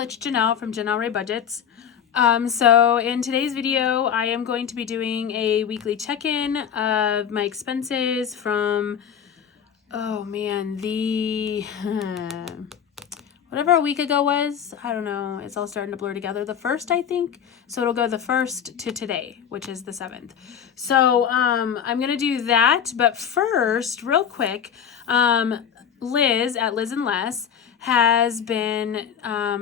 it's Janelle from Janelle Ray Budgets. So in today's video, I am going to be doing a weekly check-in of my expenses from, oh man, the, whatever a week ago was. I don't know. It's all starting to blur together. The 1st, I think. So it'll go the 1st to today, which is the 7th. So I'm going to do that. But first, real quick, Liz at Liz and Less has been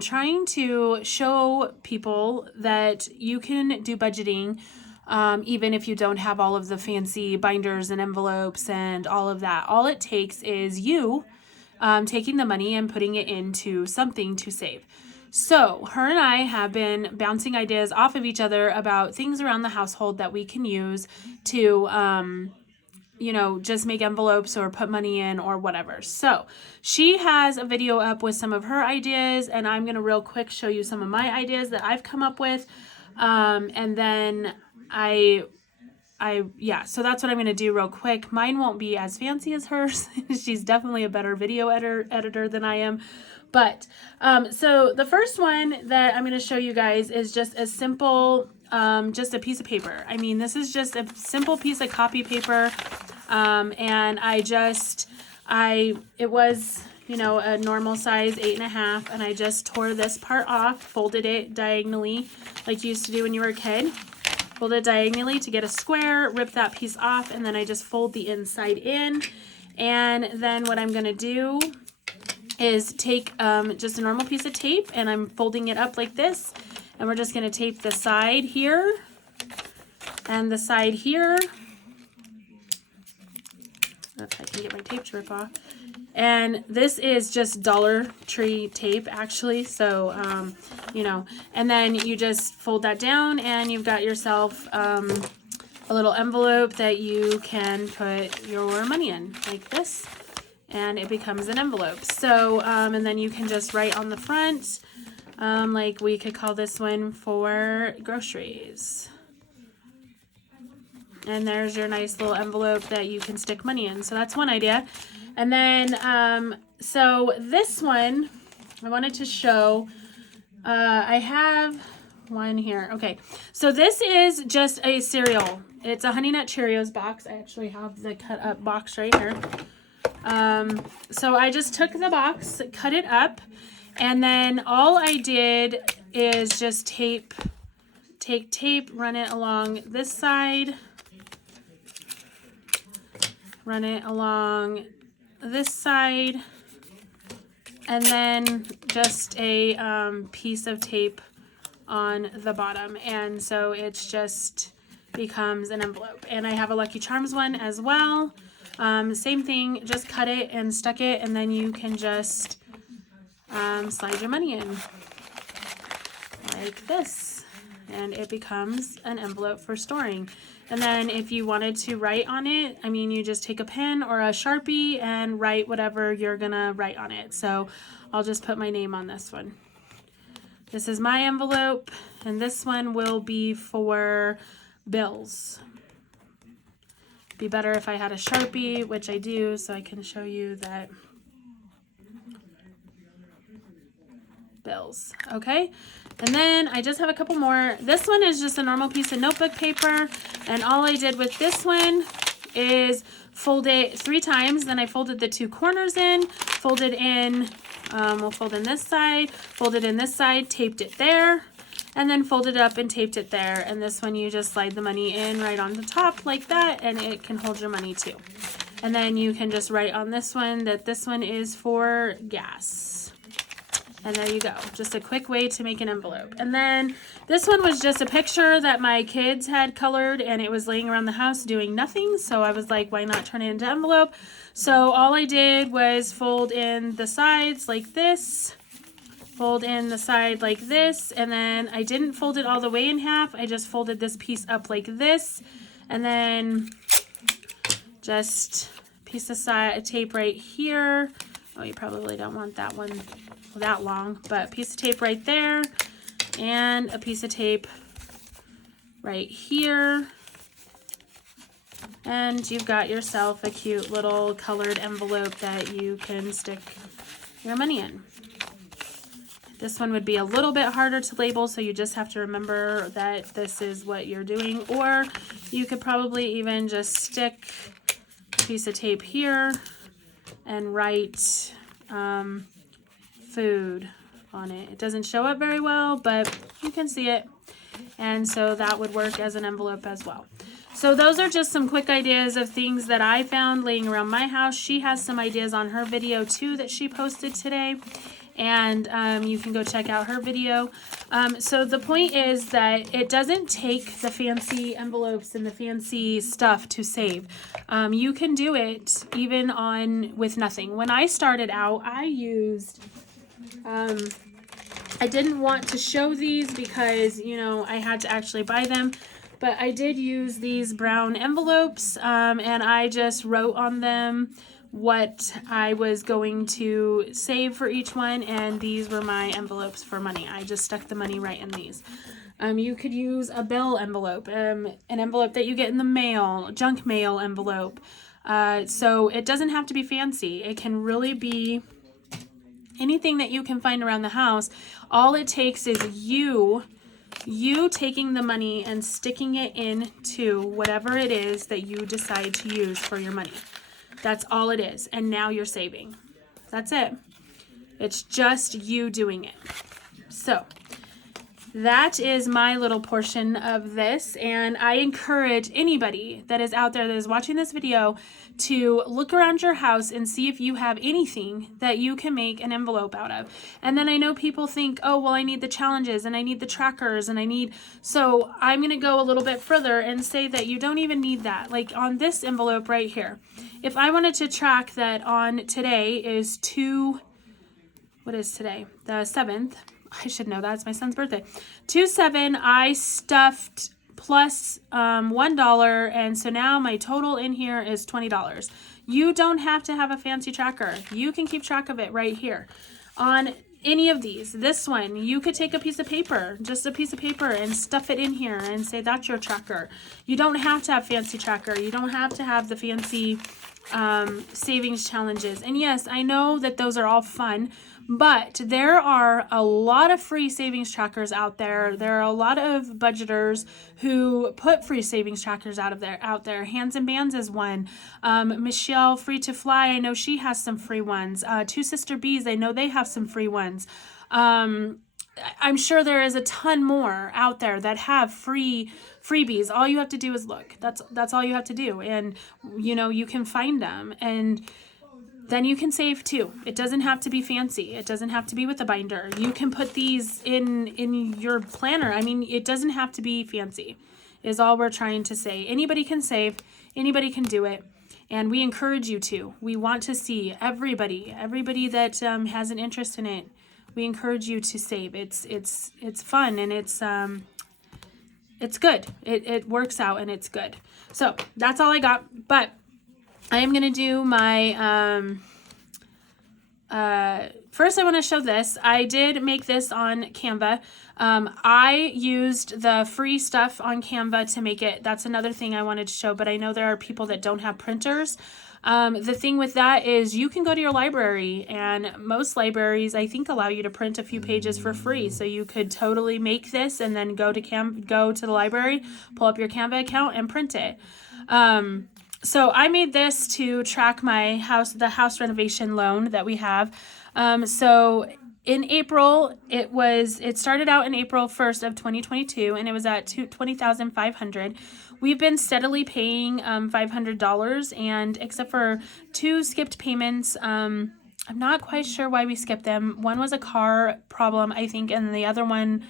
trying to show people that you can do budgeting even if you don't have all of the fancy binders and envelopes and all of that. All it takes is you taking the money and putting it into something to save. So her and I have been bouncing ideas off of each other about things around the household that we can use to you know, just make envelopes or put money in or whatever. So she has a video up with some of her ideas, and I'm going to real quick show you some of my ideas that I've come up with. And then yeah, so that's what I'm going to do real quick. Mine won't be as fancy as hers. She's definitely a better video editor than I am. But, so the first one that I'm going to show you guys is just a simple, just a piece of paper. I mean, this is just a simple piece of copy paper. And it was, you know, a normal size 8.5, and I just tore this part off, folded it diagonally like you used to do when you were a kid. Fold it diagonally to get a square, rip that piece off, and then I just fold the inside in. And then what I'm going to do is take just a normal piece of tape, and I'm folding it up like this, and we're just going to tape the side here and the side here. If I can get my tape to rip off. And this is just Dollar Tree tape, actually. So, you know, and then you just fold that down, and you've got yourself a little envelope that you can put your money in, like this, and it becomes an envelope. So, and then you can just write on the front, like we could call this one for groceries. And there's your nice little envelope that you can stick money in. So that's one idea. And then, so this one, I wanted to show, I have one here. Okay, so this is just a cereal. It's a Honey Nut Cheerios box. I actually have the cut up box right here. So I just took the box, cut it up, and then all I did is just take tape, run it along this side, run it along this side, and then just a piece of tape on the bottom, and so it's just becomes an envelope. And I have a Lucky Charms one as well. Same thing, just cut it and stuck it, and then you can just slide your money in like this, and it becomes an envelope for storing. And then if you wanted to write on it, I mean, you just take a pen or a Sharpie and write whatever you're gonna write on it. So I'll just put my name on this one. This is my envelope, and this one will be for bills. Be better if I had a Sharpie, which I do, so I can show you that. Bills. Okay, and then I just have a couple more. This one is just a normal piece of notebook paper, and all I did with this one is fold it 3 times. Then I folded the 2 corners in, folded in, we'll fold in this side, folded in this side, taped it there, and then folded up and taped it there. And this one you just slide the money in right on the top like that, and it can hold your money too. And then you can just write on this one that this one is for gas. And there you go. Just a quick way to make an envelope. And then this one was just a picture that my kids had colored, and it was laying around the house doing nothing. So I was like, why not turn it into an envelope? So all I did was fold in the sides like this, fold in the side like this, and then I didn't fold it all the way in half. I just folded this piece up like this, and then just a piece of tape right here. Oh, you probably don't want that one that long, but a piece of tape right there, and a piece of tape right here, and you've got yourself a cute little colored envelope that you can stick your money in. This one would be a little bit harder to label, so you just have to remember that this is what you're doing. Or you could probably even just stick a piece of tape here and write food on it. It doesn't show up very well, but you can see it. And so that would work as an envelope as well. So those are just some quick ideas of things that I found laying around my house. She has some ideas on her video too that she posted today. And you can go check out her video. So the point is that it doesn't take the fancy envelopes and the fancy stuff to save. You can do it even with nothing. When I started out, I used, I didn't want to show these because, you know, I had to actually buy them. But I did use these brown envelopes and I just wrote on them what I was going to save for each one, and these were my envelopes for money. I just stuck the money right in these. You could use a bill envelope, an envelope that you get in the mail, junk mail envelope. So it doesn't have to be fancy. It can really be anything that you can find around the house. All it takes is you taking the money and sticking it into whatever it is that you decide to use for your money. That's all it is. And now you're saving. That's it. It's just you doing it. So that is my little portion of this. And I encourage anybody that is out there that is watching this video to look around your house and see if you have anything that you can make an envelope out of. And then I know people think, oh, well, I need the challenges and I need the trackers and so I'm going to go a little bit further and say that you don't even need that. Like on this envelope right here, if I wanted to track that on today is what is today? The 7th. I should know that. It's my son's birthday. 2/7, I stuffed plus $1, and so now my total in here is $20. You don't have to have a fancy tracker. You can keep track of it right here. On any of these, this one, you could take a piece of paper, just a piece of paper, and stuff it in here and say that's your tracker. You don't have to have fancy tracker. You don't have to have the fancy savings challenges. And yes, I know that those are all fun, but there are a lot of free savings trackers out there. There are a lot of budgeters who put free savings trackers out there. Hands and Bands is one. Michelle Free2Fly, I know she has some free ones. Two Sister Bees, I know they have some free ones. I'm sure there is a ton more out there that have freebies. All you have to do is look. That's all you have to do. And you know, you can find them, and then you can save too. It doesn't have to be fancy. It doesn't have to be with a binder. You can put these in your planner. I mean, it doesn't have to be fancy, is all we're trying to say. Anybody can save, anybody can do it. And we encourage you to. We want to see everybody that has an interest in it. We encourage you to save. It's fun, and it's good. It works out, and it's good. So that's all I got. But I am going to do my, first I want to show this. I did make this on Canva. I used the free stuff on Canva to make it. That's another thing I wanted to show, but I know there are people that don't have printers. The thing with that is you can go to your library, and most libraries, I think, allow you to print a few pages for free. So you could totally make this and then go to the library, pull up your Canva account and print it. So I made this to track the house renovation loan that we have. So in April, it started out in April 1st of 2022, and it was at $20,500. We've been steadily paying $500, and except for 2 skipped payments, I'm not quite sure why we skipped them. One was a car problem, I think, and the other one,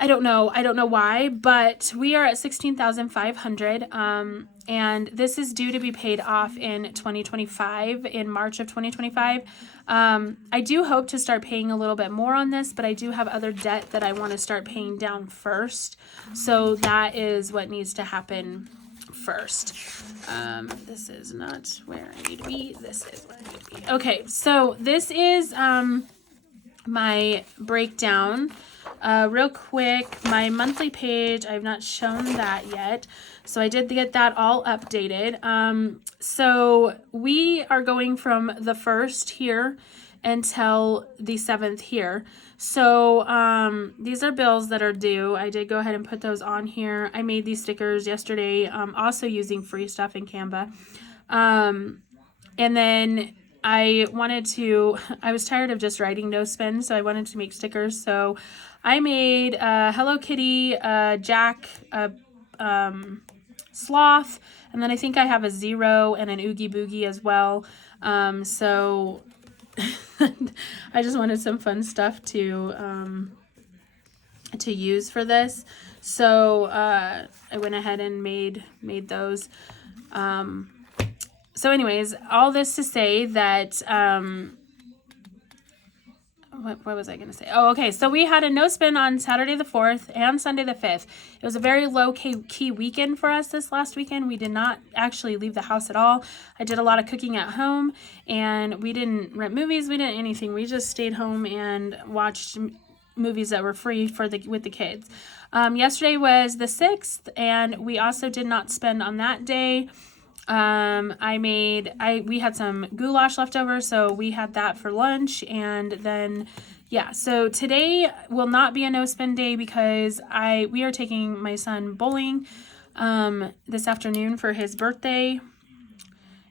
I don't know why, but we are at $16,500, and this is due to be paid off in 2025, in March of 2025. I do hope to start paying a little bit more on this, but I do have other debt that I want to start paying down first, so that is what needs to happen first. This is not where I need to be. This is where I need to be. Okay, so this is my breakdown. Real quick, my monthly page, I've not shown that yet, so I did get that all updated. So we are going from the 1st here, until the 7th here. So these are bills that are due. I did go ahead and put those on here. I made these stickers yesterday, also using free stuff in Canva. And then I was tired of just writing no spend, so I wanted to make stickers. So I made a Hello Kitty, a Jack, a sloth, and then I think I have a zero and an Oogie Boogie as well. So I just wanted some fun stuff to use for this. So I went ahead and made those. So anyways, all this to say that, what was I going to say? Oh, okay. So we had a no spin on Saturday the 4th and Sunday the 5th. It was a very low key weekend for us this last weekend. We did not actually leave the house at all. I did a lot of cooking at home, and we didn't rent movies. We didn't anything. We just stayed home and watched movies that were free with the kids. Yesterday was the 6th, and we also did not spend on that day. We had some goulash left over, so we had that for lunch. And then, yeah, so today will not be a no spend day because we are taking my son bowling, this afternoon for his birthday.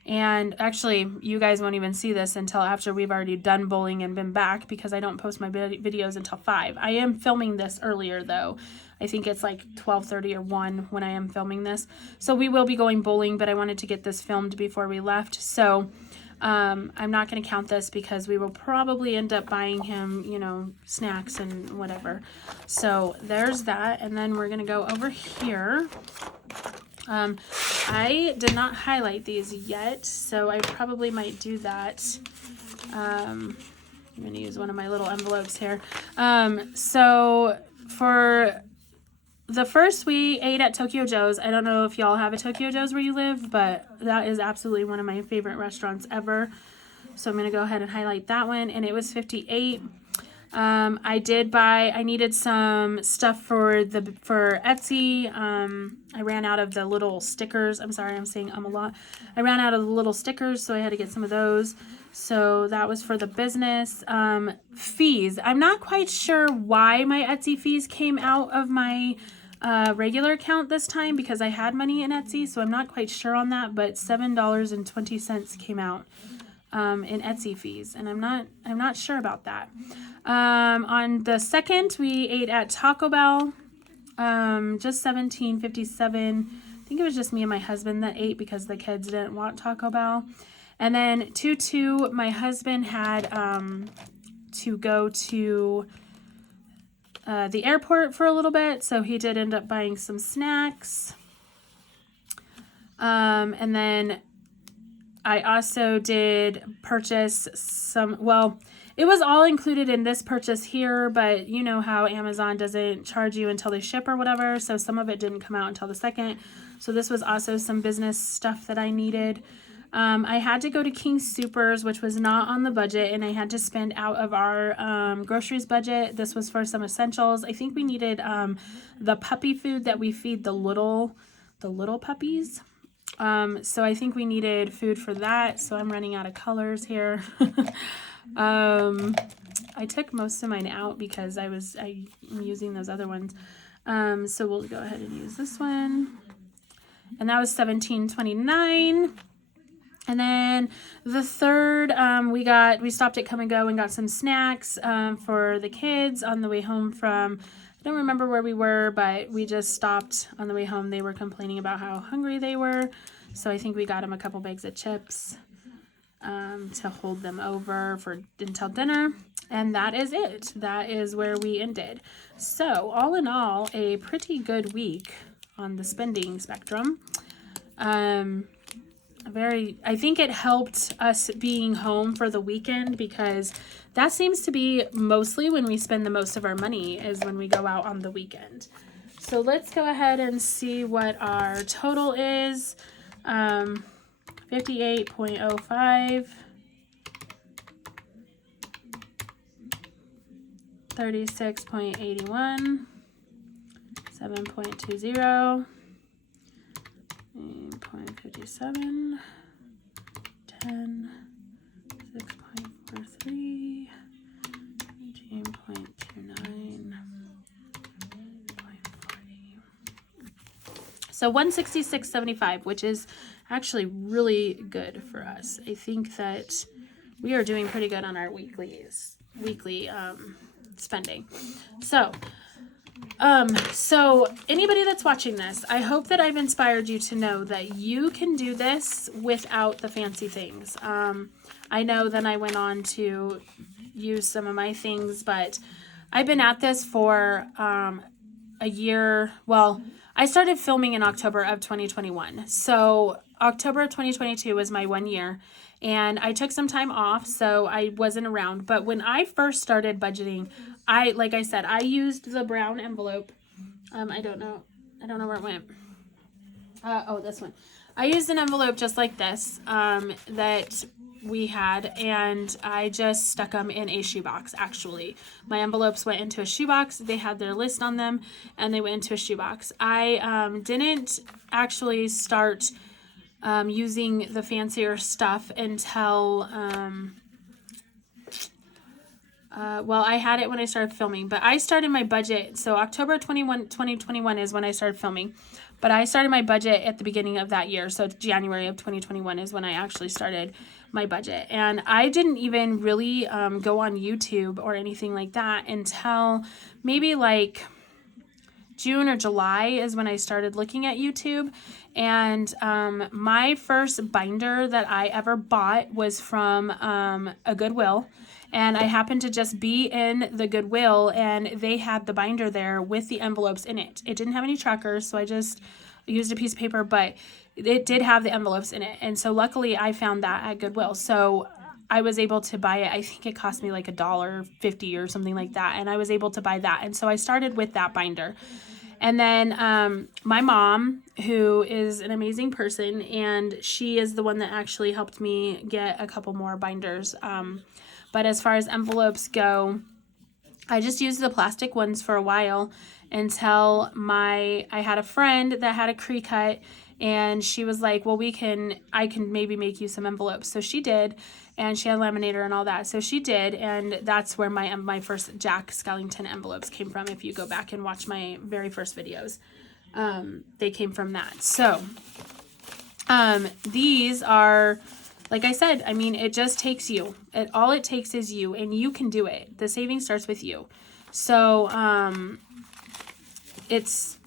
And actually, you guys won't even see this until after we've already done bowling and been back, because I don't post my videos until 5. I am filming this earlier though. I think it's like 12:30 or 1 when I am filming this. So we will be going bowling, but I wanted to get this filmed before we left. So I'm not going to count this because we will probably end up buying him, snacks and whatever. So there's that. And then we're going to go over here. I did not highlight these yet, so I probably might do that. I'm going to use one of my little envelopes here. So for the first, we ate at Tokyo Joe's. I don't know if y'all have a Tokyo Joe's where you live, but that is absolutely one of my favorite restaurants ever. So I'm going to go ahead and highlight that one, and it was $58. I needed some stuff for Etsy. I ran out of the little stickers. I'm sorry, I'm saying a lot. I ran out of the little stickers, so I had to get some of those. So that was for the business. Fees. I'm not quite sure why my Etsy fees came out of my regular account this time, because I had money in Etsy, so I'm not quite sure on that, but $7.20 came out in Etsy fees, and I'm not sure about that. On the 2nd, we ate at Taco Bell, just $17.57. I think it was just me and my husband that ate because the kids didn't want Taco Bell. And then 2-2, my husband had to go to the airport for a little bit, so he did end up buying some snacks. And then I also did purchase it was all included in this purchase here, but you know how Amazon doesn't charge you until they ship or whatever, so some of it didn't come out until the 2nd. So this was also some business stuff that I needed. I had to go to King Soopers, which was not on the budget, and I had to spend out of our groceries budget. This was for some essentials. I think we needed the puppy food that we feed the little puppies. So I think we needed food for that. So I'm running out of colors here. I took most of mine out because I'm using those other ones. So we'll go ahead and use this one. And that was $17.29. And then the 3rd, we stopped at Come and Go and got some snacks for the kids on the way home from, I don't remember where we were, but we just stopped on the way home. They were complaining about how hungry they were. So I think we got them a couple bags of chips to hold them over until dinner. And that is it. That is where we ended. So all in all, a pretty good week on the spending spectrum. I think it helped us being home for the weekend, because that seems to be mostly when we spend the most of our money, is when we go out on the weekend. So let's go ahead and see what our total is. 58.05, 36.81, 7.20, 8.57, 10, 6.43, So $166.75, which is actually really good for us. I think that we are doing pretty good on our weekly spending. So anybody that's watching this, I hope that I've inspired you to know that you can do this without the fancy things. I know then I went on to use some of my things, but I've been at this for a year. Well, I started filming in October of 2021. So October of 2022 was my 1 year, and I took some time off, so I wasn't around. But when I first started budgeting, like I said, I used the brown envelope. I don't know where it went. Oh, this one. I used an envelope just like this that we had, and I just stuck them in a shoebox. Actually, my envelopes went into a shoebox. They had their list on them, and they went into a shoebox. I didn't actually start using the fancier stuff until well, I had it when I started filming, but I started my budget. So October 2021 is when I started filming, but I started my budget at the beginning of that year. So January of 2021 is when I actually started my budget. And I didn't even really go on YouTube or anything like that until maybe like June or July is when I started looking at YouTube. And my first binder that I ever bought was from a Goodwill. And I happened to just be in the Goodwill, and they had the binder there with the envelopes in it. It didn't have any trackers, so I just used a piece of paper, but it did have the envelopes in it. And so luckily I found that at Goodwill. So I was able to buy it. I think it cost me like $1.50 or something like that. And I was able to buy that. And so I started with that binder. And then my mom, who is an amazing person, and she is the one that actually helped me get a couple more binders. But as far as envelopes go, I just used the plastic ones for a while until I had a friend that had a Cricut, and she was like, well, I can maybe make you some envelopes. So she did, and she had a laminator and all that. So she did, and that's where my first Jack Skellington envelopes came from. If you go back and watch my very first videos, they came from that. So these are, like I said, I mean, it just takes you. All it takes is you, and you can do it. The saving starts with you. So it's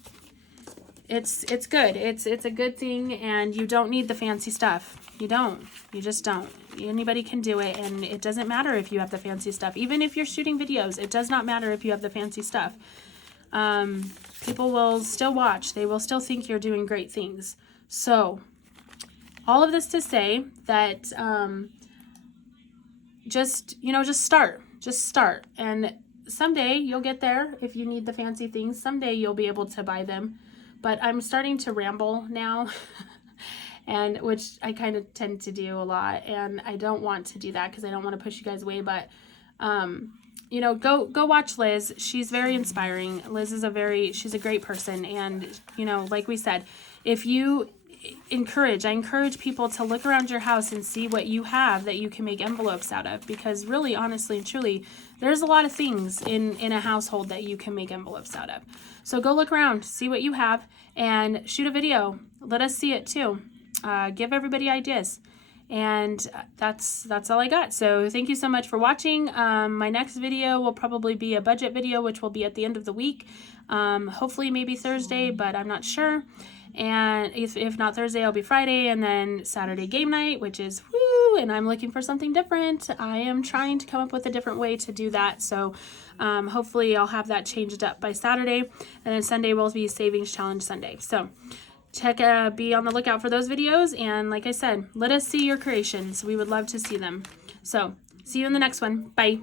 good. It's a good thing, and you don't need the fancy stuff. You don't. You just don't. Anybody can do it, and it doesn't matter if you have the fancy stuff. Even if you're shooting videos, it does not matter if you have the fancy stuff. People will still watch. They will still think you're doing great things. So all of this to say that just start. And someday you'll get there if you need the fancy things. Someday you'll be able to buy them. But I'm starting to ramble now, and which I kind of tend to do a lot, and I don't want to do that because I don't want to push you guys away. But go watch Liz. She's very inspiring. Liz is she's a great person, and like we said, if you I encourage people to look around your house and see what you have that you can make envelopes out of, because really, honestly and truly, there's a lot of things in a household that you can make envelopes out of. So go look around, see what you have, and shoot a video. Let us see it too. Give everybody ideas. And that's all I got. So thank you so much for watching. My next video will probably be a budget video, which will be at the end of the week. Hopefully maybe Thursday, but I'm not sure. And if not Thursday, it'll be Friday, and then Saturday game night, which is woo, and I'm looking for something different. I am trying to come up with a different way to do that. So hopefully I'll have that changed up by Saturday, and then Sunday will be Savings Challenge Sunday. So be on the lookout for those videos, and like I said, let us see your creations. We would love to see them. So see you in the next one. Bye.